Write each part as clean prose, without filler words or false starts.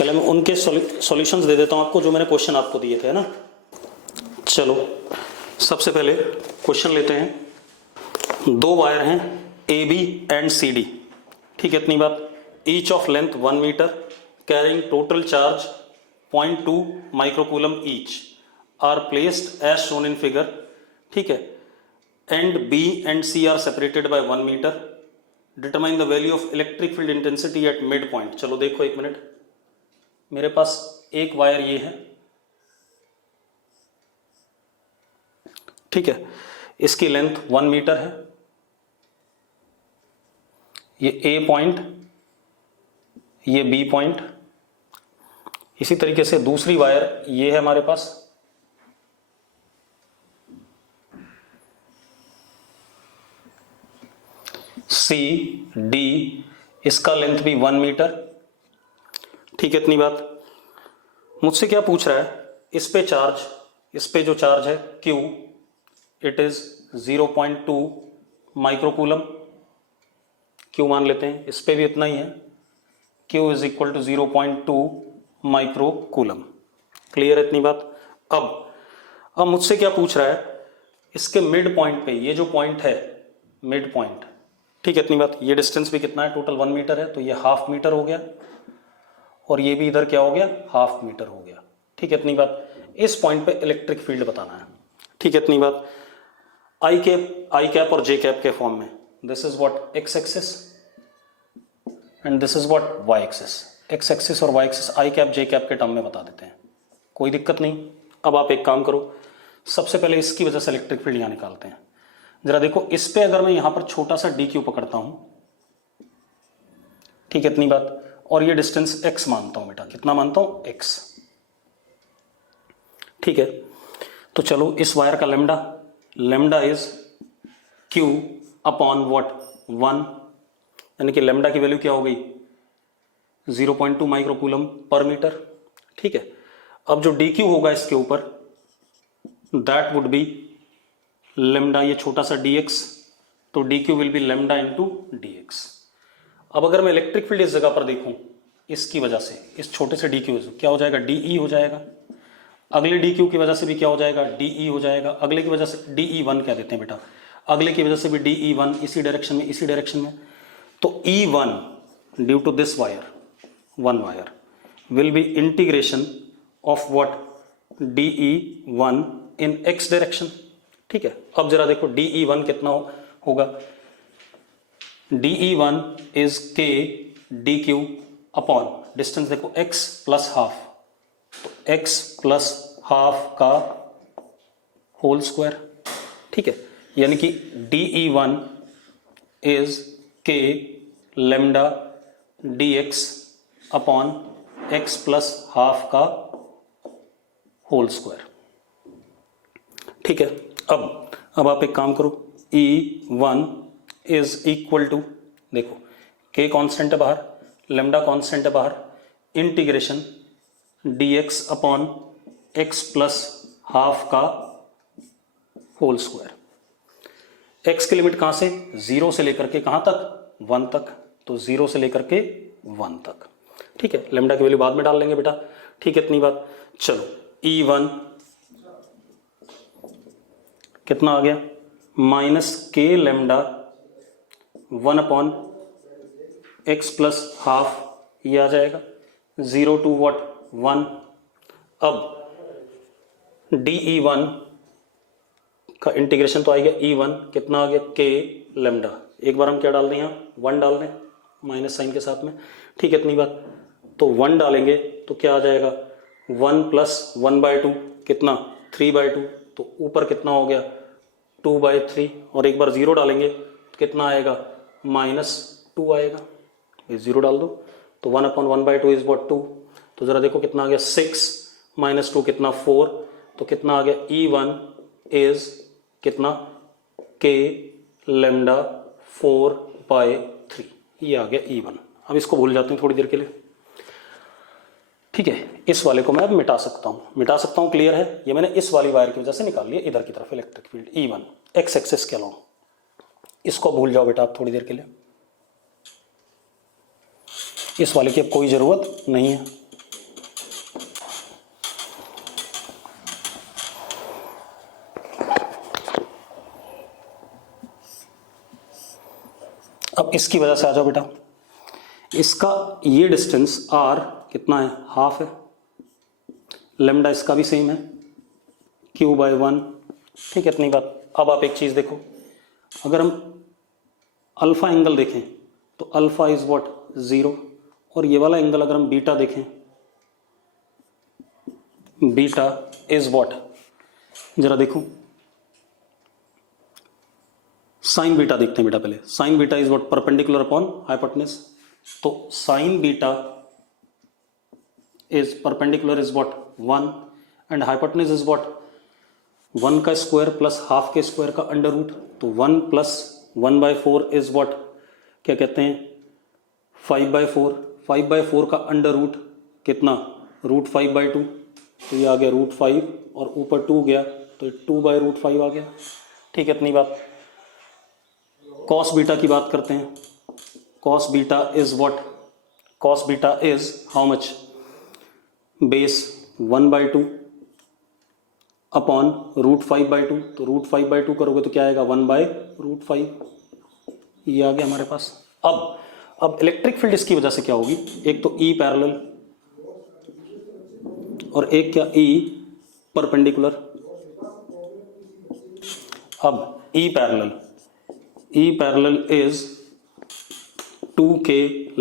पहले मैं उनके सॉल्यूशंस दे देता हूँ आपको जो मैंने क्वेश्चन आपको दिए थे, है ना। चलो सबसे पहले क्वेश्चन लेते हैं। दो वायर हैं A B and C D, ठीक है, इतनी बात। Each of length 1 metre carrying total charge 0.2 microcoulomb each are placed as shown in figure, ठीक है। And B and C are separated by 1 metre. Determine the value of electric field intensity at mid point. चलो देखो एक minute, मेरे पास एक wire ये है, ठीक है, इसकी लेंथ 1 मीटर है, ये ए पॉइंट, ये बी पॉइंट। इसी तरीके से दूसरी वायर ये है हमारे पास, सी डी, इसका लेंथ भी 1 मीटर, ठीक है, इतनी बात। मुझसे क्या पूछ रहा है, इस पे चार्ज, इस पे जो चार्ज है Q, it is 0.2 microcoulomb. Q मान लेते हैं, इस पे भी इतना ही है, Q is equal to 0.2 microcoulomb. Clear है इतनी बात। अब मुझसे क्या पूछ रहा है, इसके मिड पॉइंट पे, ये जो पॉइंट है मिड पॉइंट, ठीक है, इतनी बात। ये डिस्टेंस भी कितना है, टोटल 1 मीटर है, तो ये हाफ मीटर हो गया, और ये भी इधर क्या हो गया, हाफ मीटर हो गया, ठीक है, इतनी बात। इस पॉइंट पे इलेक्ट्रिक फील्ड बताना है, ठीक है, इतनी बात। आई कैप और जे कैप के फॉर्म में, this is what X axis and this is what Y axis. X axis और Y axis I cap J cap के टर्म में बता देते हैं, कोई दिक्कत नहीं। अब आप एक काम करो, सबसे पहले इसकी वजह से इलेक्ट्रिक फील्ड यहां निकालते हैं। जरा देखो, इस पे अगर मैं यहां पर छोटा सा डी क्यू पकड़ता हूं, ठीक है, इतनी बात, और ये डिस्टेंस x मानता हूं बेटा, कितना मानता हूं, x, ठीक है। तो चलो इस वायर का lambda is q upon what 1, यानी कि लेमडा की वैल्यू क्या हो गई, 0.2 माइक्रोकूलम पर मीटर, ठीक है। अब जो dq होगा इसके ऊपर, दैट वुड बी लेमडा, ये छोटा सा dx, तो dq will be lambda into dx। अब अगर मैं इलेक्ट्रिक फील्ड इस जगह पर देखूं, इसकी वजह से, इस छोटे से dq क्या हो जाएगा, de हो जाएगा। अगले dq की वजह से भी क्या हो जाएगा, de हो जाएगा। अगले की वजह से de1 कह देते हैं बेटा, अगले की वजह से भी de1, इसी डायरेक्शन में, इसी डायरेक्शन में। तो E1 due to this wire, one wire, will be integration of what, de1 in x direction, ठीक है। अब जरा देखो de1 कितना होगा, de1 is k dq upon distance, देखो x प्लस हाफ, तो x प्लस हाफ का होल स्क्वायर, ठीक है, यानी कि de1 is k lambda dx upon x plus half का होल स्क्वायर, ठीक है। अब आप एक काम करो, E1 इज इक्वल टू, देखो k कांस्टेंट है बाहर, लेमडा कांस्टेंट है बाहर, integration dx upon x plus half का होल स्क्वायर। x की लिमिट कहां से, 0 से लेकर के कहां तक, 1 तक, तो 0 से लेकर के 1 तक, ठीक है। लेमडा की वैल्यू बाद में डाल लेंगे बेटा, ठीक है, इतनी बात। चलो E1 कितना आ गया, minus k lambda 1 upon x plus half, ये आ जाएगा 0 टू व्हाट 1। अब de1 का इंटीग्रेशन तो आएगा, E1 कितना आ गया, k लेमडा, एक बार हम क्या डाल दें यहाँ, 1 डाल दें माइनस साइन के साथ में, ठीक है, इतनी बात। तो 1 डालेंगे तो क्या आ जाएगा, 1 प्लस 1/2 कितना, 3/2, तो ऊपर कितना हो गया, 2/3, और एक बार 0 डालेंगे तो कितना आएगा, -2 आएगा, ये 0 डाल दो, तो 1 अपॉन 1/2 इज व्हाट 2, तो जरा देखो कितना आ गया, 6 -2 कितना, 4, तो कितना आ गया, E1 इज कितना, k लेमडा 4/3, ये आ गया E1। अब इसको भूल जाते हैं थोड़ी देर के लिए, ठीक है। इस वाले को मैं अब मिटा सकता हूं, क्लियर है। ये मैंने इस वाली वायर की वजह से निकाल लिया इधर की तरफ electric field E1 x axis के अलोंग। इसको भूल जाओ बेटा आप थोड़ी देर के लिए, इस वाले की अब कोई जरूरत नहीं है। अब इसकी वजह से आ जाओ बेटा, इसका ये डिस्टेंस r कितना है, हाफ है, लेमडा इसका भी सेम है, q/1, ठीक है, इतनी बात। अब आप एक चीज देखो, अगर हम अल्फा एंगल देखें तो अल्फा इज व्हाट, 0, और ये वाला एंगल अगर हम बीटा देखें, बीटा इज व्हाट, जरा देखो साइन बीटा देखते हैं बेटा पहले। Sine beta is what, perpendicular upon hypotenuse, तो sine beta is perpendicular is what 1 and hypotenuse is what 1 का स्क्वायर प्लस हाफ के स्क्वायर का अंडर रूट, तो 1 प्लस 1/4 इज व्हाट, क्या कहते हैं 5/4, 5/4 का अंडर रूट कितना, √5/2, तो ये आ गया √5 और ऊपर 2 गया तो 2/√5 आ गया, ठीक है, इतनी बात। कॉस बीटा की बात करते हैं, cos beta is what, cos beta is how much, base 1/2 upon √5/2, तो √5/2 करोगे तो क्या आएगा 1/√5, ये आ गया हमारे पास। अब इलेक्ट्रिक फील्ड इसकी वजह से क्या होगी, एक तो E पैरेलल और एक क्या E परपेंडिकुलर। अब E parallel is 2k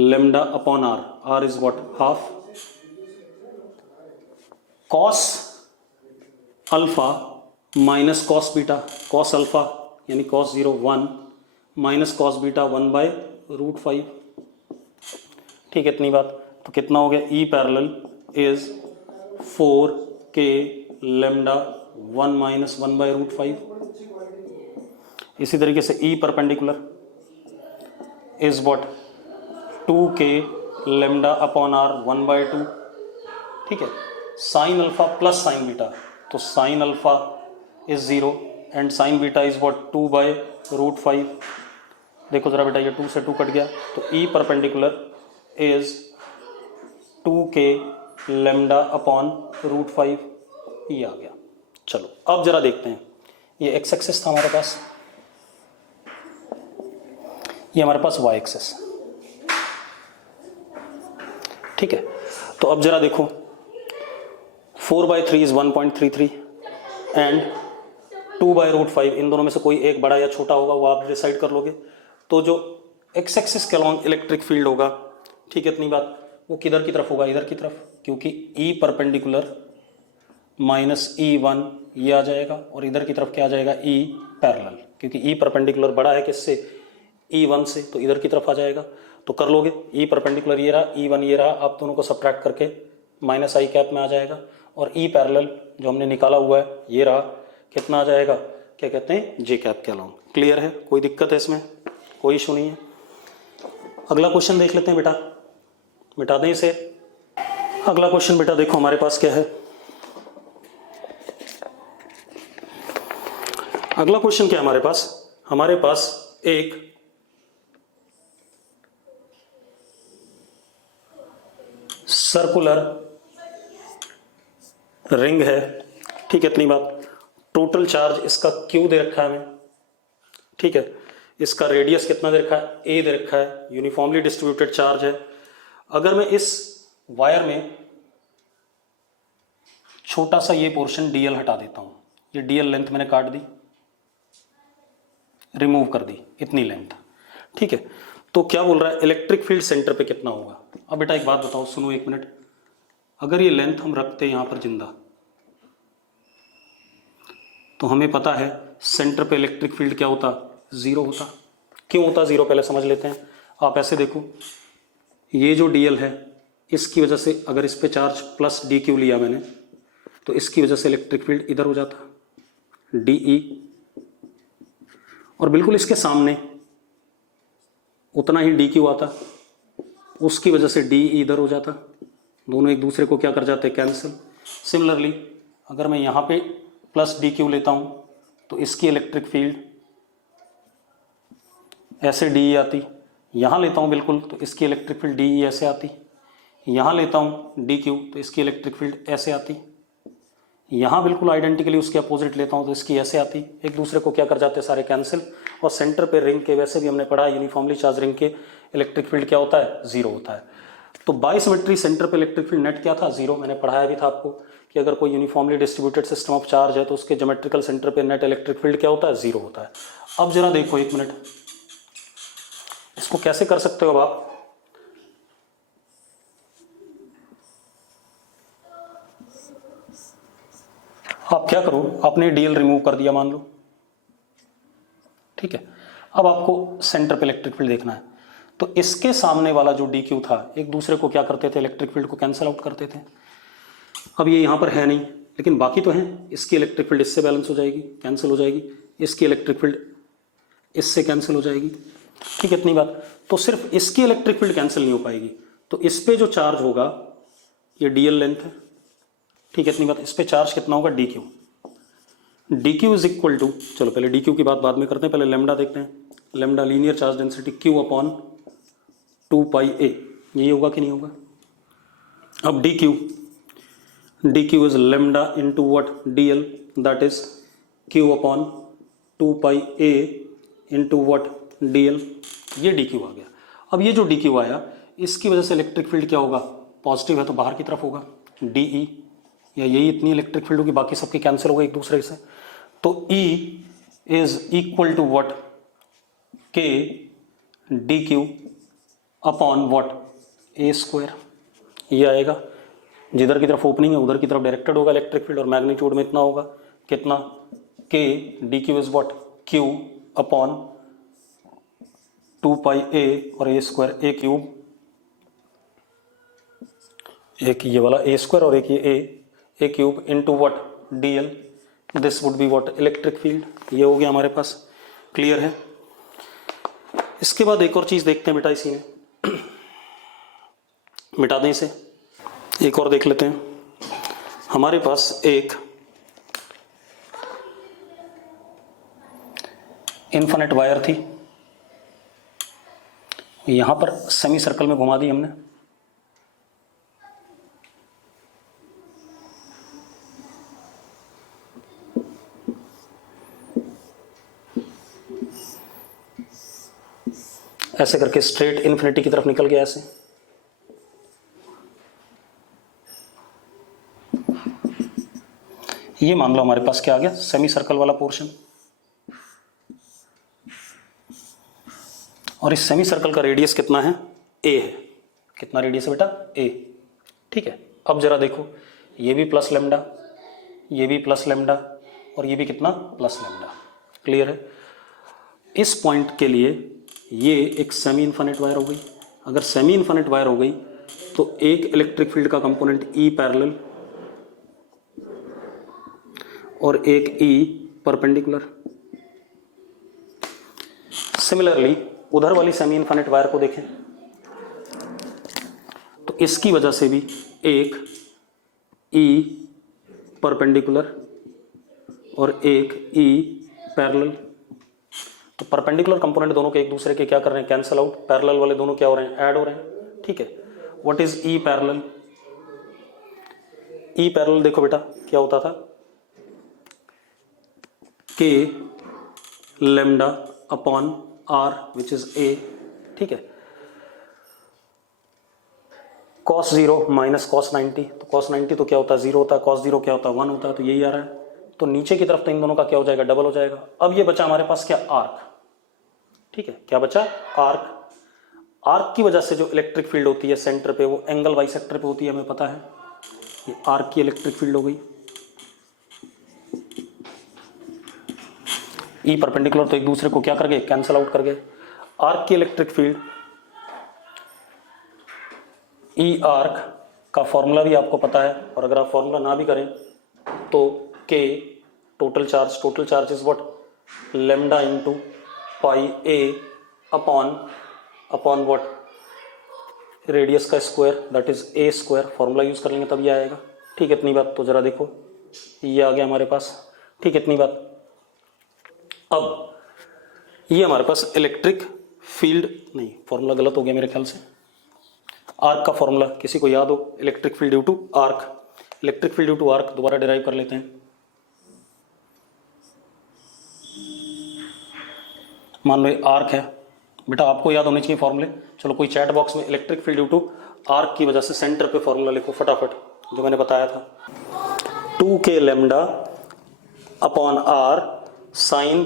lambda upon r, r is what half, cos alpha minus cos beta, cos alpha यानी कॉस 0 1 माइनस कॉस बीटा 1/√5, ठीक है, इतनी बात। तो कितना हो गया, E parallel is 4k lambda 1 minus 1/√5। इसी तरीके से E perpendicular is what 2k lambda upon r 1/2, ठीक है। Sine alpha plus sine beta, तो sine alpha is 0 and sine beta is what 2/√5। देखो जरा बेटा, ये 2 से 2 कट गया, तो E perpendicular is 2k lambda upon √5, ये आ गया। चलो अब जरा देखते हैं, ये एक्स एक्सिस था हमारे पास, ये हमारे पास वाई एक्सिस, ठीक है। तो अब जरा देखो 4/3 इज 1.33 एंड 2/√5, इन दोनों में से कोई एक बड़ा या छोटा होगा, वो आप डिसाइड कर लोगे। तो जो एक्स एक्सिस के अलॉन्ग इलेक्ट्रिक फील्ड होगा, ठीक है, इतनी बात, वो किधर की तरफ होगा, इधर की तरफ, क्योंकि E परपेंडिकुलर माइनस E1 ये आ जाएगा, और इधर की तरफ क्या आ जाएगा E पैरेलल, क्योंकि E परपेंडिकुलर बड़ा है किससे, E1 से, तो इधर की तरफ आ जाएगा। तो कर लोगे, E परपेंडिकुलर ये रहा, E1 ये रहा, आप दोनों को सब्ट्रैक्ट करके -i कैप में आ जाएगा, और E पैरेलल जो हमने निकाला हुआ है ये रहा, कितना आ जाएगा, क्या कहते हैं J कैप के अलॉन्ग। क्लियर है, कोई दिक्कत है इसमें, कोई इशू नहीं है। अगला क्वेश्चन देख लेते हैं बेटा, मिटा दें इसे। अगला क्वेश्चन बेटा देखो हमारे पास क्या है, अगला क्वेश्चन क्या है हमारे पास एक सर्कुलर रिंग है, ठीक है, इतनी बात। टोटल चार्ज इसका Q दे रखा है हमें, ठीक है, इसका रेडियस कितना दे रखा है, A दे रखा है, यूनिफॉर्मली डिस्ट्रीब्यूटेड चार्ज है। अगर मैं इस वायर में छोटा सा ये पोर्शन DL हटा देता हूं, ये DL लेंथ मैंने काट दी, रिमूव कर दी, इतनी लेंथ, ठीक है। तो क्या बोल रहा है, इलेक्ट्रिक फील्ड सेंटर पे कितना होगा। अब बेटा एक बात बताओ, सुनो एक मिनट, अगर ये लेंथ हम रखते हैं यहां पर जिंदा, तो हमें पता है सेंटर पे इलेक्ट्रिक फील्ड क्या होता, 0 होता। क्यों होता 0, पहले समझ लेते हैं। आप ऐसे देखो, ये जो DL है, इसकी वजह से अगर इस पे चार्ज प्लस DQ लिया मैंने, तो इसकी वजह से इलेक्ट्रिक फील्ड इधर हो जाता DE, और बिल्कुल इसके सामने उतना ही DQ आता, उसकी वजह से DE इधर हो जाता, दोनों एक दूसरे को क्या कर जाते, कैंसिल। सिमिलरली अगर मैं यहाँ पे प्लस DQ लेता हूँ, तो इसकी इलेक्ट्रिक फील्ड ऐसे DE आती, यहाँ लेता हूँ बिल्कुल, तो इसकी इलेक्ट्रिक फील्ड DE ऐसे आती, यहाँ लेता हूँ DQ, तो इसकी इलेक्ट्रिक फील्ड ऐसे आती, यहाँ बिल्कुल आइडेंटिकली उसके अपोजिट लेता हूँ तो इसकी ऐसे आती, एक दूसरे को क्या कर जाते हैं सारे कैंसिल। और सेंटर पे रिंग के, वैसे भी हमने पढ़ा यूनिफॉर्मली चार्ज रिंग के इलेक्ट्रिक फील्ड क्या होता है, जीरो होता है। तो बाई सिमेट्री सेंटर पे इलेक्ट्रिक फील्ड नेट क्या था, जीरो। मैंने पढ़ाया भी था आपको कि अगर कोई uniformly distributed system of charge है तो उसके ज्योमेट्रिकल सेंटर पे नेट इलेक्ट्रिक फील्ड क्या होता है, जीरो होता है। अब जरा देखो एक मिनट, इसको कैसे कर सकते हो अब आप, क्या करो, आपने डीएल रिमूव कर दिया मान लो, ठीक है। अब आपको सेंटर पे इलेक्ट्रिक फील्ड देखना है, तो इसके सामने वाला जो डी क्यू था एक दूसरे को क्या करते थे, इलेक्ट्रिक फील्ड को कैंसिल आउट करते थे। अब ये यहाँ पर है नहीं, लेकिन बाकी तो हैं। इसकी इलेक्ट्रिक फील्ड इससे बैलेंस हो जाएगी, कैंसिल हो जाएगी, इसकी इलेक्ट्रिक फील्ड इससे कैंसिल हो जाएगी, ठीक है, इतनी बात। तो सिर्फ इसकी इलेक्ट्रिक फील्ड कैंसिल नहीं हो पाएगी, तो इस पे जो चार्ज होगा ये डीएल लेंथ है, ठीक है, इतनी बात। इस पे चार्ज कितना होगा, D Q. D Q is equal to, चलो पहले डी क्यू की बात बाद में करते हैं, पहले लेमडा देखते हैं। Lambda linear charge density Q upon 2 पाई ए, ये होगा कि नहीं होगा। अब D Q is lambda into what, D L, that is Q upon 2 pi A into what, D L. ये डी क्यू आ गया। अब ये जो डी क्यू आया, इसकी वजह से इलेक्ट्रिक फील्ड क्या होगा, पॉजिटिव है तो बाहर की तरफ होगा, डी ई, या यही इतनी इलेक्ट्रिक फील्ड होगी, बाकी सबकी कैंसिल होगा एक दूसरे से। तो E is equal to what, K D Q upon what, A square, ये आएगा। जिधर की तरफ ओपनिंग है उधर की तरफ डायरेक्टेड होगा इलेक्ट्रिक फील्ड, और मैग्नीट्यूड में इतना होगा, कितना, के D Q is what, Q upon 2 पाई ए और ए स्क्वायर, ए क्यूब, एक ये वाला ए स्क्वायर और एक ये A cube into what, D L, this would be what, electric field. ये हो गया हमारे पास, क्लियर है। इसके बाद एक और चीज देखते हैं बेटा, इसी में मिटा दें इसे, एक और देख लेते हैं। हमारे पास एक इन्फिनिट वायर थी, यहां पर सेमी सर्कल में घुमा दी हमने, ऐसे करके स्ट्रेट इन्फिनिटी की तरफ निकल गया ऐसे। ये मान लो हमारे पास क्या आ गया, सेमी सर्कल वाला पोर्शन, और इस सेमी सर्कल का रेडियस कितना है, ए है। कितना रेडियस है बेटा, ए, ठीक है। अब जरा देखो, ये भी प्लस लेमडा, ये भी प्लस लेमडा, और ये भी कितना, प्लस लेमडा, क्लियर है। इस पॉइंट के लिए ये एक सेमी इन्फिनिट वायर हो गई। अगर सेमी इन्फिनिट वायर हो गई तो एक इलेक्ट्रिक फील्ड का कंपोनेंट ई पैरेलल और एक ई परपेंडिकुलर। सिमिलरली उधर वाली सेमी इन्फिनिट वायर को देखें तो इसकी वजह से भी एक ई परपेंडिकुलर और एक ई पैरेलल। तो परपेंडिकुलर कंपोनेंट दोनों के एक दूसरे के क्या कर रहे हैं, कैंसल आउट। पैरेलल वाले दोनों क्या हो रहे हैं, ऐड हो रहे हैं, ठीक है। What is E parallel, E parallel देखो बेटा क्या होता था, K lambda upon R which is a, ठीक है। cos 0 माइनस cos 90, तो cos 90 तो क्या होता है, 0 होता है, cos 0 क्या होता है, 1 होता है, तो यही आ रहा है। तो नीचे की तरफ तो इन दोनों का क्या हो जाएगा, डबल हो जाएगा। अब ये बचा हमारे पास क्या, आर्क, ठीक है। क्या बचा, आर्क। आर्क की वजह से जो इलेक्ट्रिक फील्ड होती है सेंटर पे, वो एंगल बाई सेक्टर पे होती है, हमें पता है। ये आर्क की इलेक्ट्रिक फील्ड हो गई। ई परपेंडिकुलर तो एक दूसरे को क्या कर गए, कैंसल आउट कर गए। आर्क की इलेक्ट्रिक फील्ड, ई आर्क का फॉर्मूला भी आपको पता है, और अगर आप फॉर्मूला ना भी करें तो के total charge is what, lambda into pi A upon what, radius का square, that is A square. Formula use कर लेंगे तब ये आएगा, ठीक है, इतनी बात। तो जरा देखो ये आ गया हमारे पास, ठीक है, इतनी बात। अब ये हमारे पास इलेक्ट्रिक फील्ड, नहीं फॉर्मूला गलत हो गया मेरे ख्याल से, आर्क का फॉर्मूला किसी को याद हो, electric field due to arc, electric field due to arc दोबारा डिराइव कर लेते हैं। मान लो ये आर्क है बेटा, आपको याद होने चाहिए फॉर्मूले। चलो कोई चैट बॉक्स में electric field due to arc की वजह से सेंटर पे फॉर्मूला लिखो फटाफट, जो मैंने बताया था 2k lambda upon R sine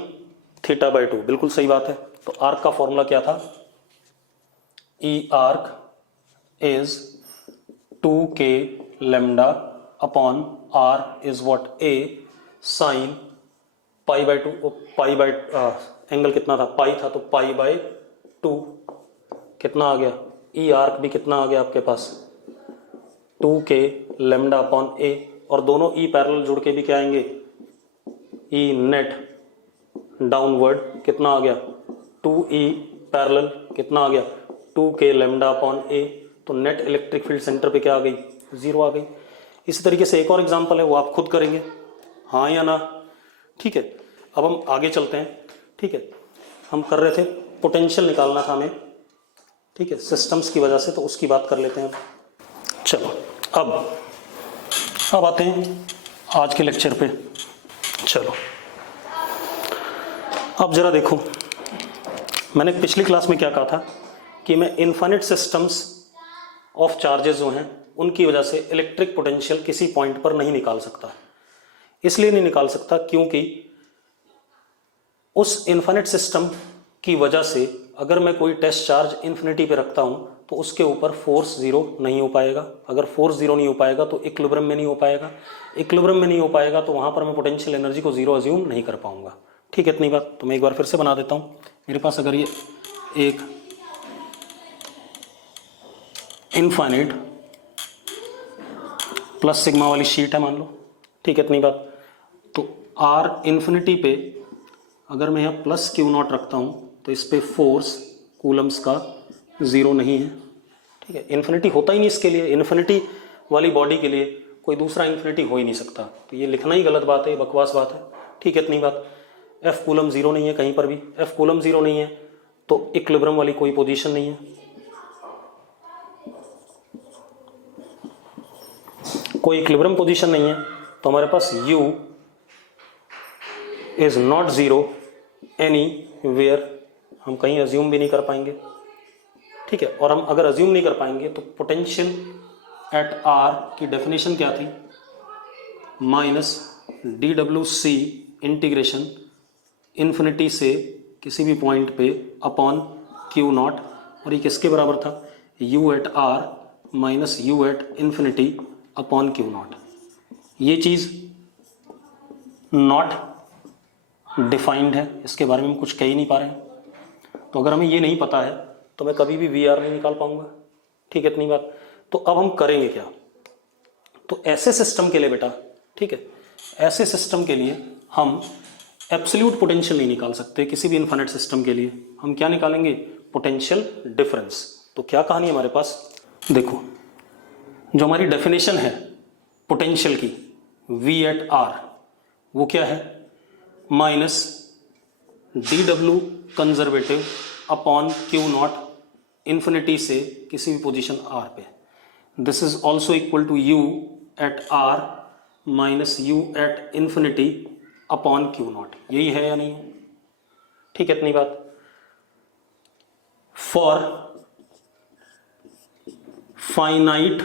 theta by 2। बिल्कुल सही बात है। तो आर्क का फॉर्मूला क्या था? E arc is 2k lambda upon R is what? A sine pi by 2। Pi by angle कितना था? पाई था, तो पाई बाई 2 कितना आ गया? ई आर्क भी कितना आ गया आपके पास? 2k लैम्डा अपॉन ए, और दोनों ई पैरेलल जुड़ के भी क्या आएंगे? ई नेट डाउनवर्ड कितना आ गया? 2e पैरेलल कितना आ गया? 2k लैम्डा अपॉन ए। तो नेट इलेक्ट्रिक फील्ड सेंटर पे क्या आ गई? 0 आ गई। इसी तरीके से एक और एग्जांपल है, वो आप खुद करेंगे, हाँ या ना? ठीक है, अब हम आगे चलते हैं। ठीक है, हम कर रहे थे पोटेंशियल निकालना था हमें, ठीक है, सिस्टम्स की वजह से, तो उसकी बात कर लेते हैं। चलो अब आते हैं आज के लेक्चर पे। चलो अब जरा देखो, मैंने पिछली क्लास में क्या कहा था कि मैं इनफाइनाइट सिस्टम्स ऑफ चार्जेस जो हैं उनकी वजह से इलेक्ट्रिक पोटेंशियल किसी पॉइंट पर नहीं निकाल सकता। इसलिए नहीं निकाल सकता क्योंकि उस इनफाइनाइट सिस्टम की वजह से अगर मैं कोई टेस्ट चार्ज इन्फिनिटी पे रखता हूं तो उसके ऊपर फोर्स 0 नहीं हो पाएगा। अगर फोर्स 0 नहीं हो पाएगा तो इक्विलिब्रियम में नहीं हो पाएगा। इक्विलिब्रियम में नहीं हो पाएगा तो वहां पर मैं पोटेंशियल एनर्जी को 0 अज्यूम नहीं कर पाऊंगा। ठीक है, इतनी बात। तो मैं एक बार फिर से बना देता हूं। मेरे पास अगर ये एक इनफाइनाइट प्लस सिग्मा वाली शीट है मान लो, ठीक है, इतनी बात। तो आर इन्फिनिटी पे अगर मैं यहाँ प्लस क्यू नॉट रखता हूँ तो इस पे फोर्स कूलम्स का 0 नहीं है। ठीक है, इन्फिनिटी होता ही नहीं इसके लिए। इन्फिनिटी वाली बॉडी के लिए कोई दूसरा इन्फिनिटी हो ही नहीं सकता। तो ये लिखना ही गलत बात है, बकवास बात है। ठीक है, इतनी बात। एफ कूलम 0 नहीं है कहीं पर भी। एफ कूलम 0 नहीं है तो इक्विलिब्रियम वाली कोई पोजीशन नहीं है। कोई इक्विलिब्रियम पोजीशन नहीं है तो हमारे पास u इज नॉट 0 एनीवेयर, हम कहीं अज्यूम भी नहीं कर पाएंगे। ठीक है, और हम अगर अज्यूम नहीं कर पाएंगे तो पोटेंशियल एट r की डेफिनेशन क्या थी? माइनस dwc इंटीग्रेशन इन्फिनिटी से किसी भी पॉइंट पे अपॉन q नॉट, और ये किसके बराबर था? u at r minus u at infinity upon q nought. ये चीज़ नॉट डिफाइंड है, इसके बारे में हम कुछ कह ही नहीं पा रहे हैं। तो अगर हमें ये नहीं पता है तो मैं कभी भी वी आर नहीं निकाल पाऊंगा। ठीक है, इतनी बात। तो अब हम करेंगे क्या? तो ऐसे सिस्टम के लिए बेटा, ठीक है, ऐसे सिस्टम के लिए हम एब्सोल्यूट पोटेंशियल नहीं निकाल सकते। किसी भी इनफाइनाइट सिस्टम के लिए हम क्या निकालेंगे? Potential difference. तो क्या कहानी है हमारे पास? देखो, जो हमारी डेफिनेशन है पोटेंशियल की v एट आर, वो क्या है? Minus dw conservative upon q nought infinity से किसी भी पोजीशन r पे। This is also equal to u at r minus u at infinity upon q nought. यही है या नहीं? ठीक है, इतनी बात। For finite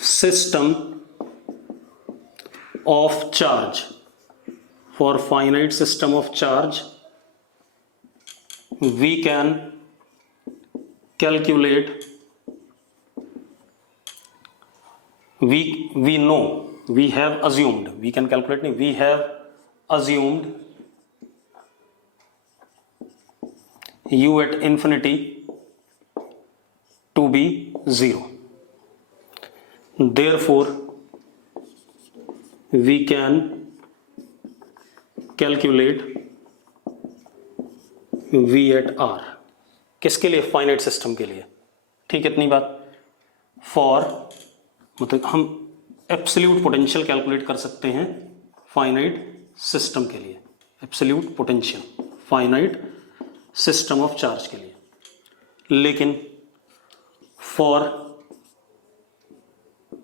system of charge, for finite system of charge we can calculate, we know, we have assumed, we can calculate, we have assumed u at infinity to be 0. Therefore, we can calculate v at r। किसके लिए? Finite system के लिए। ठीक है, इतनी बात। For मतलब हम एब्सोल्यूट पोटेंशियल कैलकुलेट कर सकते हैं फाइनाइट सिस्टम के लिए। Absolute potential finite system of charge के लिए। लेकिन for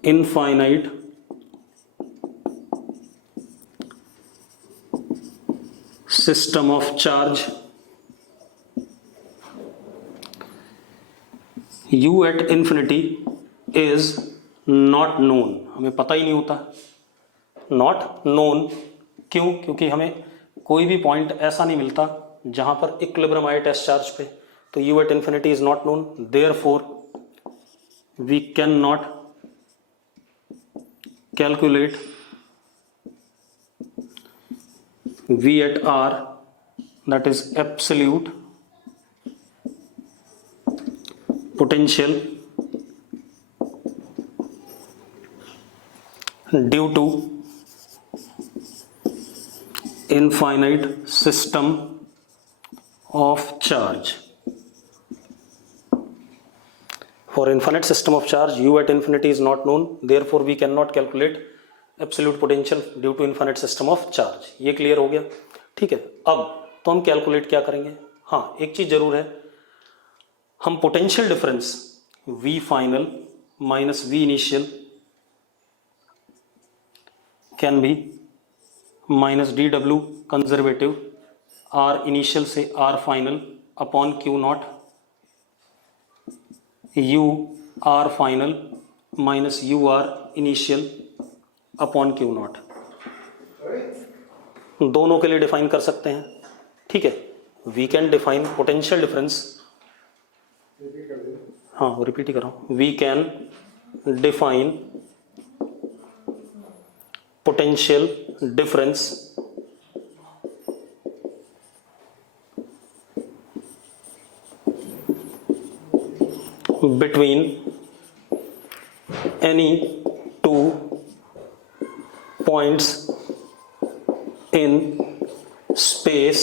infinite system of charge u at infinity is not known, हमें पता ही नहीं होता, नॉट नोन। क्यों? क्योंकि हमें कोई भी पॉइंट ऐसा नहीं मिलता जहां पर इक्विलिब्रियम आए टेस्ट चार्ज पे, तो u at infinity is not known, therefore we can not calculate v at r, that is absolute potential due to infinite system of charge. For infinite system of charge, u at infinity is not known, therefore we cannot calculate absolute potential due to infinite system of charge. ये clear हो गया? ठीक है। अब तो हम calculate क्या करेंगे? हाँ, एक चीज जरूर है, हम potential difference v final minus v initial can be minus dw conservative r initial से r final upon q nought u r final minus u r initial upon Q nought, दोनों के लिए डिफाइन कर सकते हैं। ठीक है, we can define potential difference, हाँ वो रिपीट ही कर रहा हूं, we can define potential difference between any two points in space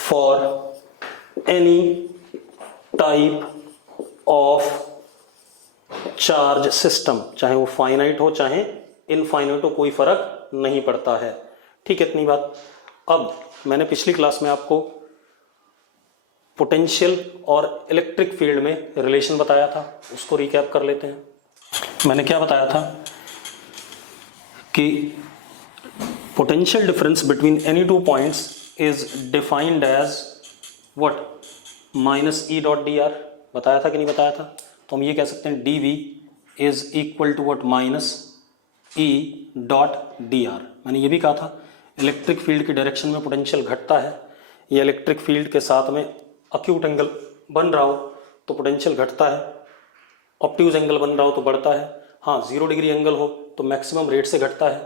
for any type of charge system, चाहे वो फाइनाइट हो चाहे इनफाइनाइट हो, कोई फर्क नहीं पड़ता है। ठीक है, इतनी बात। अब मैंने पिछली क्लास में आपको पोटेंशियल और इलेक्ट्रिक फील्ड में रिलेशन बताया था, उसको रिकैप कर लेते हैं। मैंने क्या बताया था कि potential difference between any two points is defined as what, minus E dot D R, बताया था कि नहीं बताया था? तो हम ये कह सकते हैं D V is equal to what, minus E dot D R. मैंने ये भी कहा था इलेक्ट्रिक फील्ड की डायरेक्शन में पोटेंशियल घटता है, ये इलेक्ट्रिक फील्ड के साथ में अक्यूट एंगल बन रहा हो तो पोटेंशियल घटता है, ऑब्ट्यूज एंगल बन रहा हो तो बढ़ता है। हाँ, 0 डिग्री एंगल हो तो मैक्सिमम रेट से घटता है,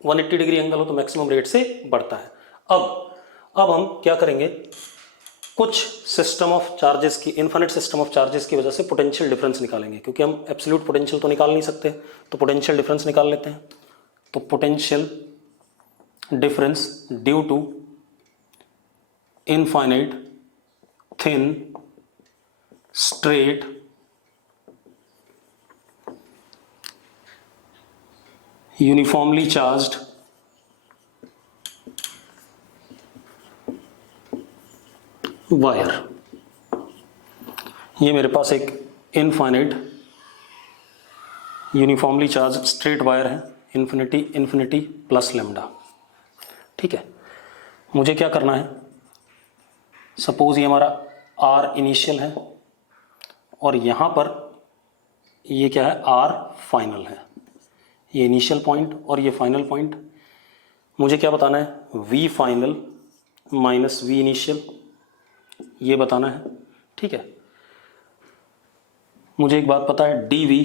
180 डिग्री एंगल हो तो मैक्सिमम रेट से बढ़ता है। अब हम क्या करेंगे, कुछ सिस्टम ऑफ चार्जेस की, इनफिनिट सिस्टम ऑफ चार्जेस की वजह से पोटेंशियल डिफरेंस निकालेंगे, क्योंकि हम एब्सोल्यूट पोटेंशियल तो निकाल नहीं सकते, तो पोटेंशियल डिफरेंस निकाल लेते हैं। तो potential difference due to infinite thin straight uniformly charged wire, ये मेरे पास एक infinite uniformly charge straight wire है, इन्फिनिटी इन्फिनिटी प्लस लेमडा। ठीक है, मुझे क्या करना है, सपोज ये हमारा आर इनिशियल है और यहाँ पर ये क्या है, आर फाइनल है, ये इनिशियल पॉइंट और ये फाइनल पॉइंट। मुझे क्या बताना है, v final minus v initial, ये बताना है। ठीक है, मुझे एक बात पता है, dv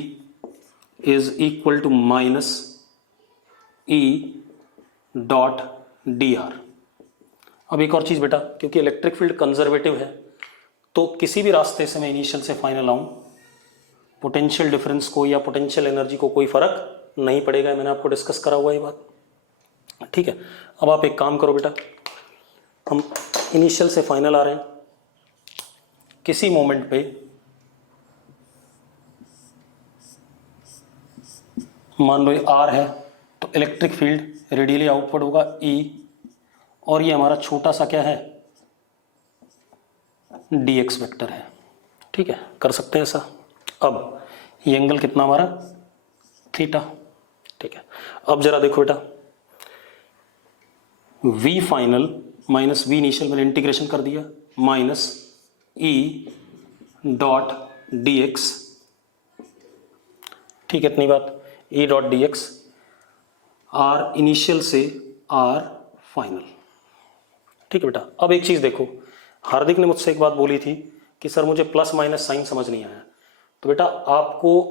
is equal to minus e dot D R. अब एक और चीज बेटा, क्योंकि इलेक्ट्रिक फील्ड कंजर्वेटिव है तो किसी भी रास्ते से मैं इनिशियल से फाइनल आऊं, पोटेंशियल डिफरेंस को या पोटेंशियल एनर्जी को कोई फर्क नहीं पड़ेगा, मैंने आपको डिस्कस करा हुआ ये बात। ठीक है, अब आप एक काम करो बेटा, हम इनिशियल से फाइनल आ रहे हैं, किसी मोमेंट पे मान लो ये आर है तो इलेक्ट्रिक फील्ड रेडियली आउटवर्ड होगा ई, और ये हमारा छोटा सा क्या है, डी एक्स वेक्टर है। ठीक है, कर सकते हैं ऐसा। अब ये एंगल कितना हमारा, थीटा। ठीक है, अब जरा देखो बेटा, V final minus V initial, मैंने इंटीग्रेशन कर दिया, minus E dot D X, ठीक है इतनी बात, E dot D X, R initial से आर फाइनल। ठीक है बेटा, अब एक चीज देखो, हार्दिक ने मुझसे एक बात बोली थी कि सर मुझे प्लस माइनस साइन समझ नहीं आया। तो बेटा आपको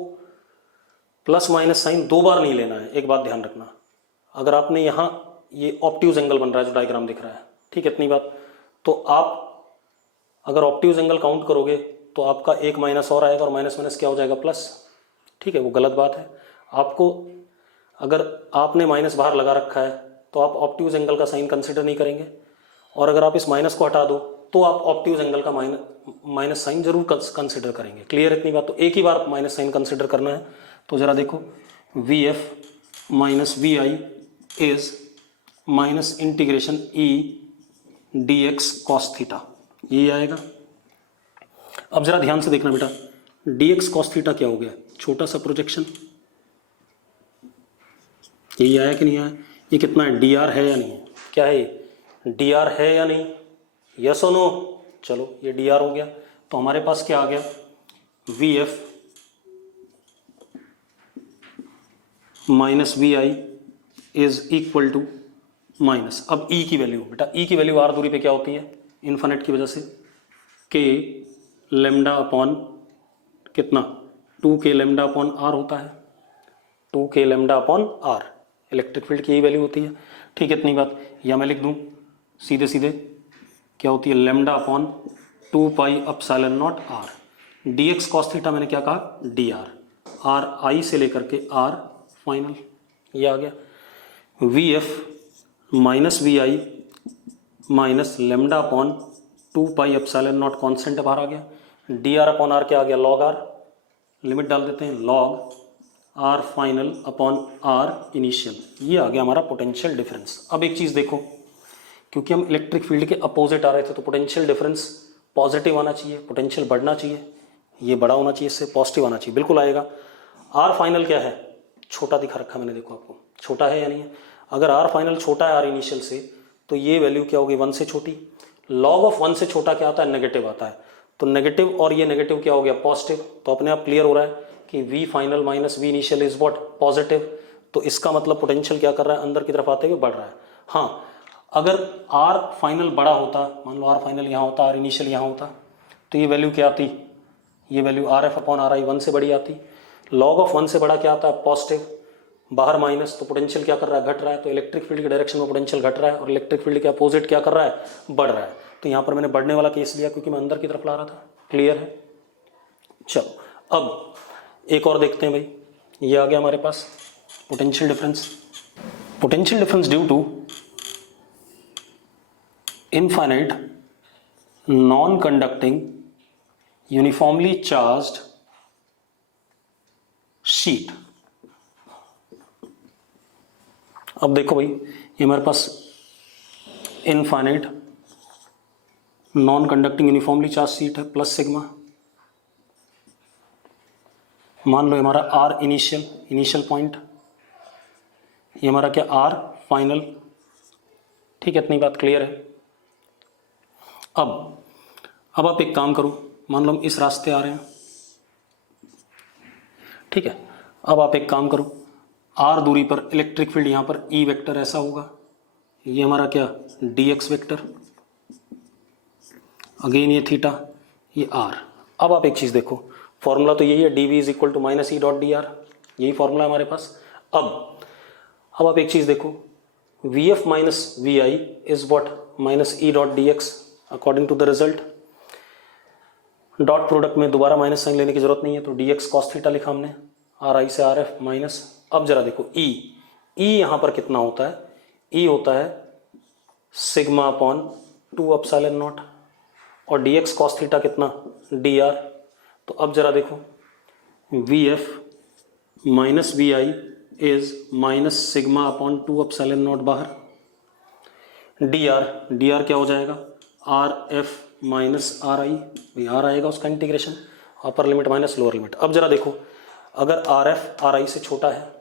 प्लस माइनस साइन दो बार नहीं लेना है, एक बात ध्यान रखना। अगर आपने यहाँ ये ऑप्टिव्स एंगल बन रहा है जो डायग्राम दिख रहा है, ठीक है इतनी बात, तो आप अगर ऑप्टिव्स एंगल काउंट करोगे तो आपका एक माइनस और आएगा और माइनस माइनस क्या हो जाएगा प्लस, ठीक है, वो गलत बात है। आपको अगर आपने माइनस बाहर लगा रखा है तो आप ऑप्टिव्स एंगल का साइन कंसिडर नहीं करेंगे, और अगर आप इस माइनस को हटा दो तो आप ऑप्टिव्स एंगल का माइनस साइन जरूर कंसिडर करेंगे। क्लियर इतनी बात? तो एक ही बार माइनस साइन कंसिडर करना है। तो जरा देखो, V F minus V I is minus integration E D X cos theta, ये आएगा। अब जरा ध्यान से देखना बेटा, डी एक्स कॉस थीटा क्या हो गया, छोटा सा प्रोजेक्शन, यही आया कि नहीं आया? ये कितना है, डी आर है या नहीं है? क्या है ये, डी आर है या नहीं, यस और नो? चलो ये डी आर हो गया, तो हमारे पास क्या आ गया, V F minus V I is equal to minus, अब ई की वैल्यू बेटा, ई की वैल्यू आर दूरी पे क्या होती है, इन्फिनिट की वजह से, के लेमडा अपॉन कितना, 2k लेमडा अपॉन आर होता है, 2k lambda upon R electric field की यही वैल्यू होती है। ठीक है इतनी बात, या मैं लिख दूं सीधे सीधे, क्या होती है, lambda upon 2 pi epsilon nought R, D X cos theta मैंने क्या कहा, डी आर, आर आई से लेकर के आर फाइनल, ये आ गया। V F minus V I minus lambda upon 2 pi epsilon nought constant बाहर आ गया, डी आर अपॉन आर क्या आ गया, लॉग आर, लिमिट डाल देते हैं, log R final upon R initial, ये आ गया हमारा पोटेंशियल डिफरेंस। अब एक चीज़ देखो, क्योंकि हम इलेक्ट्रिक फील्ड के अपोजिट आ रहे थे तो पोटेंशियल डिफरेंस पॉजिटिव आना चाहिए, पोटेंशियल बढ़ना चाहिए, ये बड़ा होना चाहिए, इससे पॉजिटिव आना चाहिए, बिल्कुल आएगा। आर फाइनल क्या है, छोटा दिखा रखा मैंने, देखो आपको छोटा है या नहीं है। अगर आर फाइनल छोटा है आर इनिशियल से, तो ये वैल्यू क्या होगी, 1 से छोटी। लॉग ऑफ 1 से छोटा क्या आता है, नेगेटिव आता है, तो नेगेटिव और ये नेगेटिव क्या हो गया, पॉजिटिव। तो अपने आप क्लियर हो रहा है कि V final minus V initial is what, positive. तो इसका मतलब पोटेंशियल क्या कर रहा है, अंदर की तरफ आते हुए बढ़ रहा है। हाँ, अगर आर फाइनल बड़ा होता, मान लो आर फाइनल यहाँ होता, आर इनिशियल यहाँ होता, तो ये वैल्यू क्या आती, ये value R F upon are आई 1 से बड़ी आती। लॉग ऑफ 1 से बड़ा क्या आता है, पॉजिटिव, बाहर माइनस, तो पोटेंशियल क्या कर रहा है, घट रहा है। तो इलेक्ट्रिक फील्ड के डायरेक्शन में पोटेंशियल घट रहा है और इलेक्ट्रिक फील्ड के अपोजिट क्या कर रहा है, बढ़ रहा है। तो यहाँ पर मैंने बढ़ने वाला केस लिया क्योंकि मैं अंदर की तरफ ला रहा था। क्लियर है? चलो अब एक और देखते हैं भाई, ये आ गया हमारे पास potential difference. Potential difference due to infinite non conducting uniformly charged sheet. अब देखो भाई, ये हमारे पास infinite non conducting uniformly charge sheet है, प्लस सिग्मा, मान लो हमारा आर इनिशियल पॉइंट, ये हमारा क्या, आर फाइनल। ठीक है इतनी बात क्लियर है? अब आप एक काम करो, मान लो हम इस रास्ते आ रहे हैं, ठीक है, अब आप एक काम करो, आर दूरी पर इलेक्ट्रिक फील्ड यहाँ पर ई वेक्टर ऐसा होगा, ये हमारा क्या, डी एक्स वेक्टर, अगेन ये थीटा, ये आर। अब आप एक चीज़ देखो, फॉर्मूला तो यही है, D V is equal to minus E dot D R, यही फॉर्मूला हमारे पास। अब आप एक चीज़ देखो, V F minus V I is what, minus E dot D X according to the result. Dot product में दोबारा माइनस साइन लेने की जरूरत नहीं है, तो डी एक्स कॉस थीटा लिखा हमने, आर आई से आर एफ माइनस। अब जरा देखो ई यहाँ पर कितना होता है, ई होता है सिग्मा अपॉन 2 अपसाइलन नॉट, और डी एक्स कॉस थीटा कितना, डी आर। तो अब जरा देखो, V F minus V I is minus sigma upon 2 epsilon nought बाहर, डी आर क्या हो जाएगा, R F minus R I, भाई आर आएगा उसका integration, upper limit minus lower limit. अब जरा देखो, अगर आर एफ आर आई से छोटा है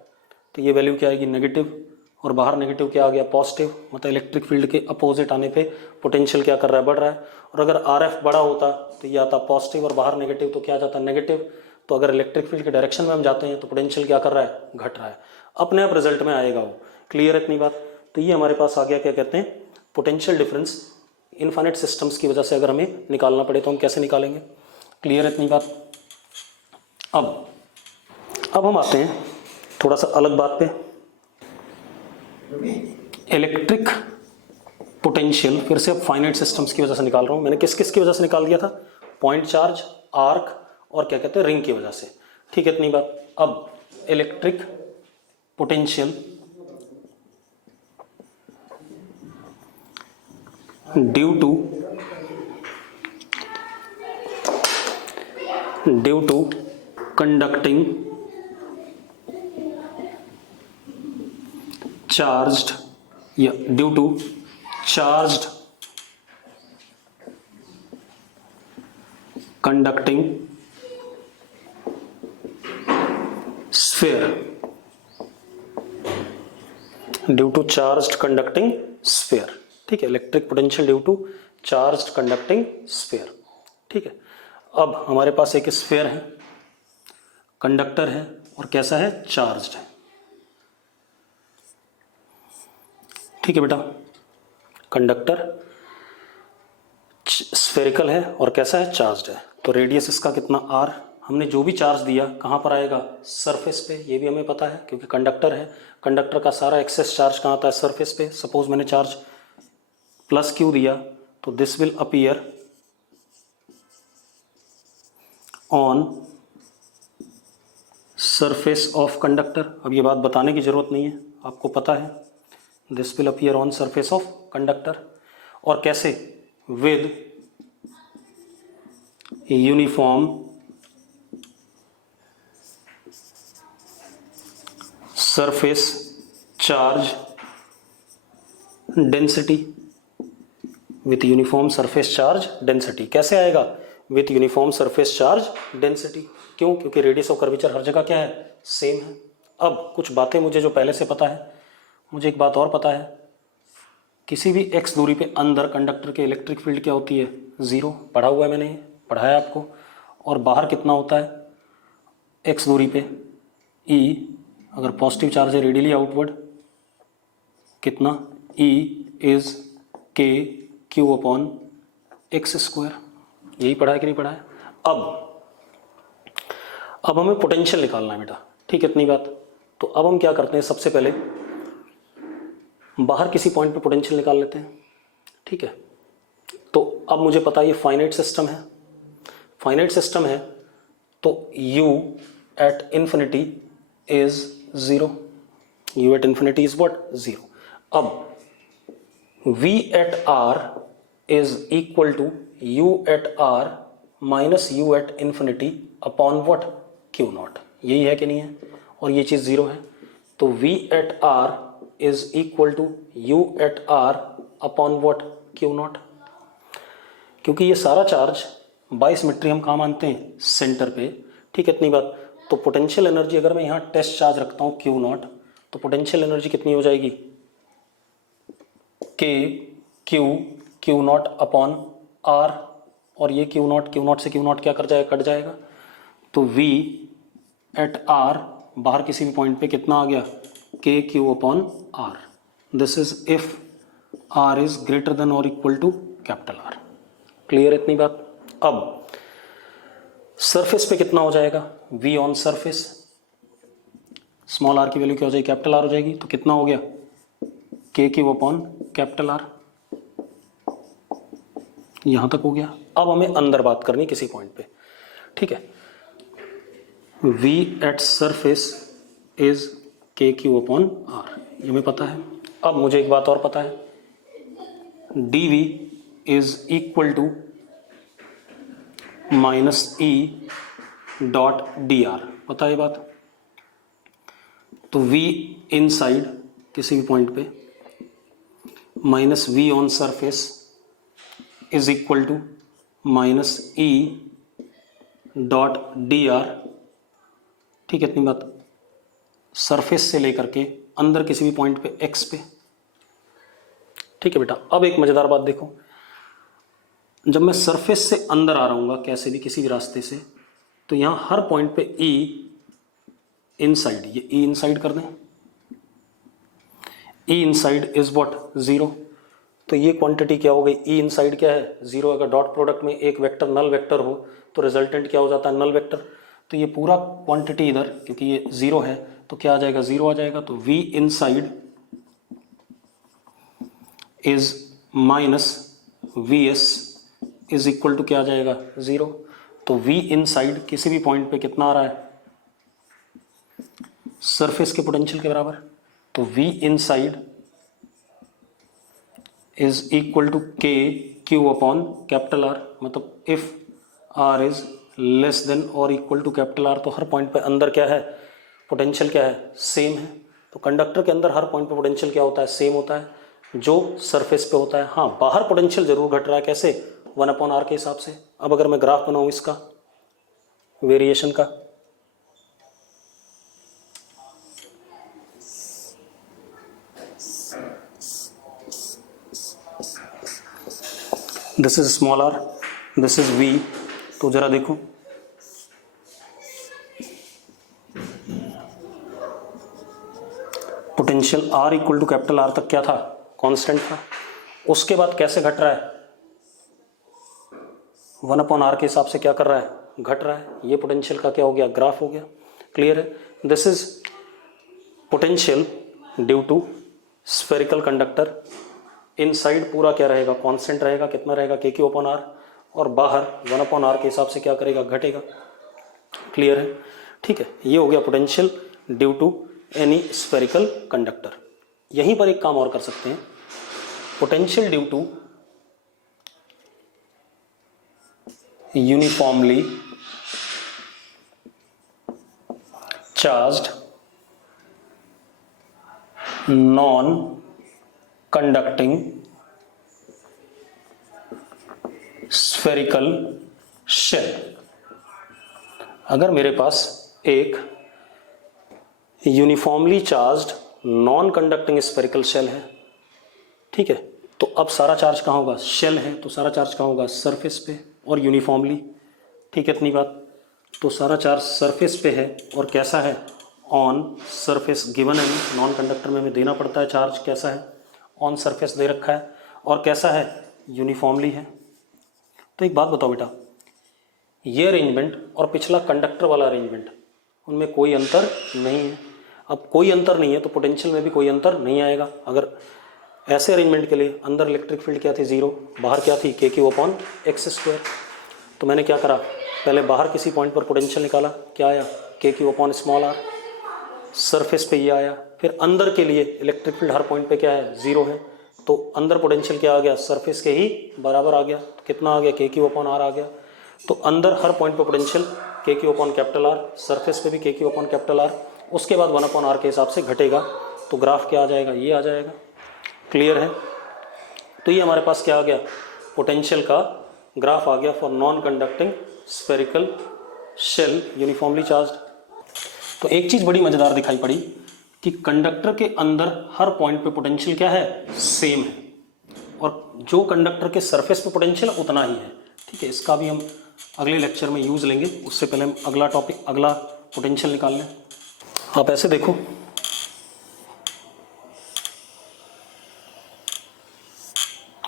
तो ये वैल्यू क्या आएगी, नेगेटिव, और बाहर नेगेटिव क्या आ गया, पॉजिटिव, मतलब इलेक्ट्रिक फील्ड के अपोजिट आने पे पोटेंशियल क्या कर रहा है, बढ़ रहा है। और अगर आर एफ बड़ा होता तो ये आता पॉजिटिव और बाहर नेगेटिव तो क्या जाता नेगेटिव। तो अगर इलेक्ट्रिक फील्ड के डायरेक्शन में हम जाते हैं तो पोटेंशियल क्या कर रहा है, घट रहा है, अपने आप रिजल्ट में आएगा वो। क्लियर है इतनी बात। तो ये हमारे पास आ गया, क्या कहते हैं, पोटेंशियल डिफरेंस इनफाइनाइट सिस्टम्स की वजह से अगर हमें निकालना पड़े तो हम कैसे निकालेंगे। क्लियर है इतनी बात। अब हम आते हैं थोड़ा सा अलग बात पे। इलेक्ट्रिक पोटेंशियल फिर से अब फाइनाइट सिस्टम्स की वजह से निकाल रहा हूं। मैंने किस किस की वजह से निकाल दिया था, पॉइंट चार्ज, आर्क और क्या कहते हैं, रिंग की वजह से। ठीक है इतनी बात। अब electric potential due to conducting charged या due to charged conducting sphere, due to charged conducting sphere. ठीक है, electric potential due to charged conducting sphere. ठीक है, अब हमारे पास एक स्फीयर है, कंडक्टर है और कैसा है, चार्ज्ड है। ठीक है बेटा, कंडक्टर स्फेरिकल है और कैसा है, चार्ज्ड है। तो रेडियस इसका कितना, आर। हमने जो भी चार्ज दिया कहाँ पर आएगा, सरफेस पे, ये भी हमें पता है क्योंकि कंडक्टर है। कंडक्टर का सारा एक्सेस चार्ज कहाँ आता है, सरफेस पे। सपोज मैंने चार्ज प्लस क्यू दिया तो this will appear on surface of conductor. अब ये बात बताने की जरूरत नहीं है, आपको पता है। This will appear on surface of conductor. और कैसे, with uniform surface charge density, with uniform surface charge density. कैसे आएगा, with uniform surface charge density. क्यों, क्योंकि रेडियस ऑफ कर्वेचर हर जगह क्या है, सेम है। अब कुछ बातें मुझे जो पहले से पता है, मुझे एक बात और पता है, किसी भी x दूरी पे अंदर कंडक्टर के इलेक्ट्रिक फील्ड क्या होती है, जीरो। पढ़ा हुआ है मैंने, पढ़ाया आपको। और बाहर कितना होता है x दूरी पे, E अगर पॉजिटिव चार्ज है रेडियली आउटवर्ड, कितना, E is k q upon x square. यही पढ़ा है कि नहीं पढ़ा है। अब हमें पोटेंशियल निकालना है बेटा। ठीक है इतनी बात। तो अब हम क्या करते हैं, सबसे पहले बाहर किसी पॉइंट पे पोटेंशियल निकाल लेते हैं। ठीक है, तो अब मुझे पता है ये फाइनाइट सिस्टम है। फाइनाइट सिस्टम है तो u at infinity is zero. u at infinity is what, zero. अब v at r is equal to u at r minus u at infinity upon what, q nought. यही है कि नहीं है, और ये चीज जीरो है। तो v at r is equal to u at r upon what, q nought. क्योंकि ये सारा चार्ज बाई सिमेट्री हम कहाँ मानते हैं, सेंटर पे। ठीक है इतनी बात। तो पोटेंशियल एनर्जी अगर मैं यहाँ टेस्ट चार्ज रखता हूँ q नॉट, तो पोटेंशियल एनर्जी कितनी हो जाएगी, k q not upon r। और ये q नॉट से q नॉट क्या कर जाएगा, कट जाएगा। तो v एट r बाहर किसी भी पॉइंट पे कितना आ गया, k q upon r। This is if r is greater than और equal to capital R। Clear इतनी बात। अब सरफेस पे कितना हो जाएगा, v on surface, small r की वैल्यू क्या हो जाएगी, कैपिटल R हो जाएगी। तो कितना हो गया, k q upon capital R। यहां तक हो गया। अब हमें अंदर बात करनी किसी पॉइंट पे। ठीक है, v at surface is k q upon r, ये हमें पता है। अब मुझे एक बात और पता है, dv is equal to minus e dot dr, पता है ये बात। तो v इनसाइड किसी भी पॉइंट पे minus v on surface is equal to minus e dot dr। ठीक है इतनी बात। सरफेस से लेकर के अंदर किसी भी पॉइंट पे x पे। ठीक है बेटा, अब एक मजेदार बात देखो, जब मैं सरफेस से अंदर आ रहा हूँ कैसे भी किसी भी रास्ते से, तो यहां हर पॉइंट पे E इनसाइड, ये E इनसाइड कर दें, E इनसाइड इज व्हाट 0। तो ये क्वांटिटी क्या हो गई, E इनसाइड क्या है 0। अगर डॉट प्रोडक्ट में एक वेक्टर नल वेक्टर हो तो रिजल्टेंट क्या हो जाता है, नल वेक्टर। तो ये पूरा क्वांटिटी इधर क्योंकि ये 0 है तो क्या आ जाएगा, 0 आ जाएगा। तो V inside is minus VS is equal to क्या आ जाएगा, 0। तो V इनसाइड किसी भी पॉइंट पे कितना आ रहा है, सरफेस के पोटेंशियल के बराबर। तो V inside is equal to K Q upon capital R। मतलब if R is less than और इक्वल टू कैपिटल R, तो हर पॉइंट पे अंदर क्या है, पोटेंशियल क्या है, सेम है। तो कंडक्टर के अंदर हर पॉइंट पे पोटेंशियल क्या होता है, सेम होता है जो सरफेस पे होता है। हाँ, बाहर पोटेंशियल जरूर घट रहा है, कैसे, 1/r के हिसाब से। अब अगर मैं ग्राफ बनाऊं इसका वेरिएशन का, this is small r, this is V। तो जरा देखो, potential R equal to capital R तक क्या था, कांस्टेंट था। उसके बाद कैसे घट रहा है, 1/r के हिसाब से क्या कर रहा है, घट रहा है। ये पोटेंशियल का क्या हो गया, ग्राफ हो गया। क्लियर है। This is potential due to spherical conductor. Inside पूरा क्या रहेगा, कांस्टेंट रहेगा, कितना रहेगा, KQ/R। और बाहर 1/r के हिसाब से क्या करेगा, घटेगा। क्लियर है। ठीक है, ये हो गया potential due to any spherical conductor. यहीं पर एक काम और कर सकते हैं, potential due to uniformly charged non conducting spherical shell. अगर मेरे पास एक uniformly charged non conducting spherical shell है, ठीक है, तो अब सारा चार्ज कहाँ होगा, शेल है तो सारा चार्ज कहाँ होगा, सरफेस पे और यूनिफॉर्मली। ठीक है, इतनी बात। तो सारा चार्ज सरफेस पे है और कैसा है, ऑन सरफेस गिवन है। नॉन कंडक्टर में हमें देना पड़ता है चार्ज कैसा है, ऑन सरफेस दे रखा है, और कैसा है, यूनिफॉर्मली है। तो एक बात बताओ बेटा, ये अरेंजमेंट और पिछला कंडक्टर वाला अरेंजमेंट, उनमें कोई अंतर नहीं है। अब कोई अंतर नहीं है तो पोटेंशियल में भी कोई अंतर नहीं आएगा। अगर ऐसे अरेंजमेंट के लिए अंदर इलेक्ट्रिक फील्ड क्या थी, 0, बाहर क्या थी, KQ/x²। तो मैंने क्या करा, पहले बाहर किसी पॉइंट पर पोटेंशियल निकाला, क्या आया, KQ/r। सरफेस पे ये आया। फिर अंदर के लिए इलेक्ट्रिक फील्ड हर पॉइंट पे क्या है, 0 है, तो अंदर पोटेंशियल क्या आ गया, सरफेस के ही बराबर आ गया। तो कितना आ गया, KQ/r आ गया। तो अंदर हर पॉइंट पे पोटेंशियल KQ/R, सरफेस पे भी KQ/R। उसके बाद 1/r के हिसाब से घटेगा, तो ग्राफ क्या आ जाएगा, ये आ जाएगा। क्लियर है। तो ये हमारे पास क्या आ गया, पोटेंशियल का ग्राफ आ गया for non conducting spherical shell uniformly charged. तो एक चीज बड़ी मजेदार दिखाई पड़ी कि कंडक्टर के अंदर हर पॉइंट पे पोटेंशियल क्या है, सेम है, और जो कंडक्टर के सरफेस पे पोटेंशियल उतना ही है। ठीक है, इसका भी हम अगले लेक्चर में यूज लेंगे। उससे पहले हम अगला टॉपिक, अगला पोटेंशियल निकाल लें। आप ऐसे देखो,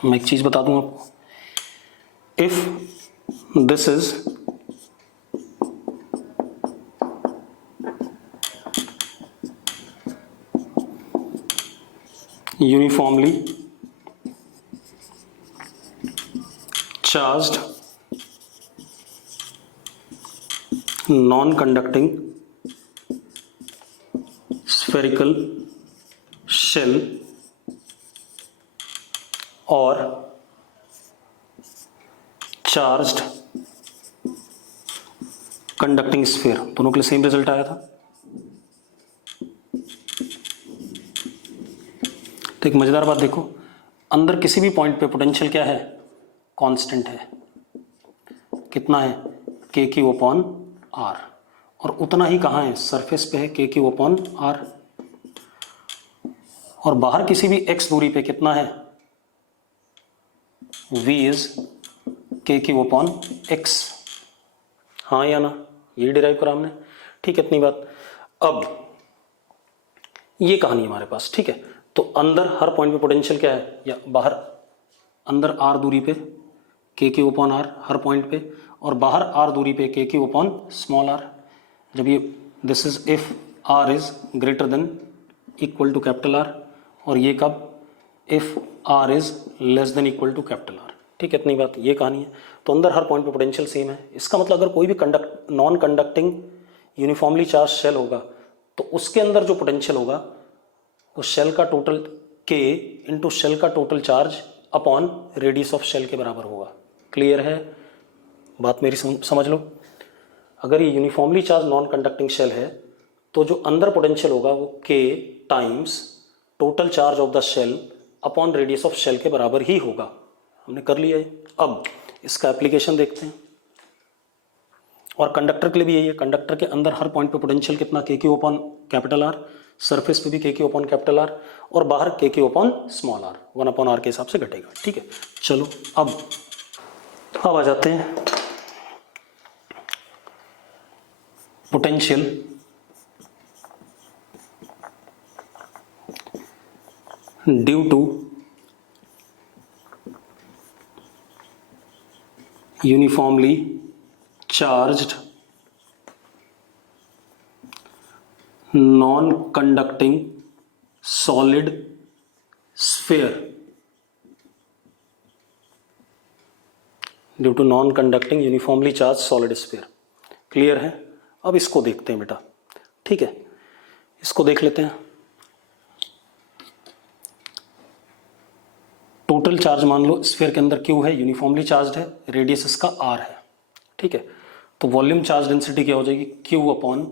मैं एक चीज बता दूं आपको, if this is uniformly charged non-conducting spherical shell or charged conducting sphere, दोनों के लिए सेम रिजल्ट आया था। तो एक मजेदार बात देखो, अंदर किसी भी पॉइंट पे पोटेंशियल क्या है, कांस्टेंट है, कितना है, KQ/R, और उतना ही कहाँ है, सरफेस पे है, KQ/R। और बाहर किसी भी x दूरी पे कितना है, v is k Q upon x। हाँ या ना, ये डिराइव करा हमने, ठीक है, इतनी बात। अब ये कहानी हमारे पास, ठीक है। तो अंदर हर पॉइंट पे पोटेंशियल क्या है, या बाहर अंदर r दूरी पे k क्यू अपॉन r हर पॉइंट पे, और बाहर r दूरी पे k Q upon small r। जब ये this is if r is greater than equal to capital R, और ये कब, if r is less than equal to capital R, ठीक है, इतनी बात, ये कहानी है। तो अंदर हर पॉइंट पे पोटेंशियल सेम है। इसका मतलब अगर कोई भी non conducting uniformly charge shell होगा तो उसके अंदर जो पोटेंशियल होगा वो शेल का टोटल k इंटू शेल का total charge upon radius of shell के बराबर होगा। क्लियर है बात मेरी, समझ लो। अगर ये uniformly charge non conducting shell है तो जो अंदर पोटेंशियल होगा वो k times total charge of the shell upon radius of shell के बराबर ही होगा। हमने कर लिया है। अब इसका एप्लीकेशन देखते हैं, और कंडक्टर के लिए भी यही है। कंडक्टर के अंदर हर पॉइंट पे पोटेंशियल कितना, के Q upon capital R, surface पे भी के क्यू अपॉन कैपिटल आर, और बाहर K Q upon small R, 1 upon R के हिसाब से घटेगा, ठीक है। चलो अब आ जाते हैं potential due to uniformly charged non conducting solid sphere, due to non conducting uniformly charge solid sphere. Clear है। अब इसको देखते हैं बेटा, ठीक है, इसको देख लेते हैं। टोटल चार्ज मान लो स्फीयर के अंदर Q है, यूनिफॉर्मली चार्ज है, रेडियस इसका R है, ठीक है। तो वॉल्यूम चार्ज डेंसिटी क्या हो जाएगी, Q upon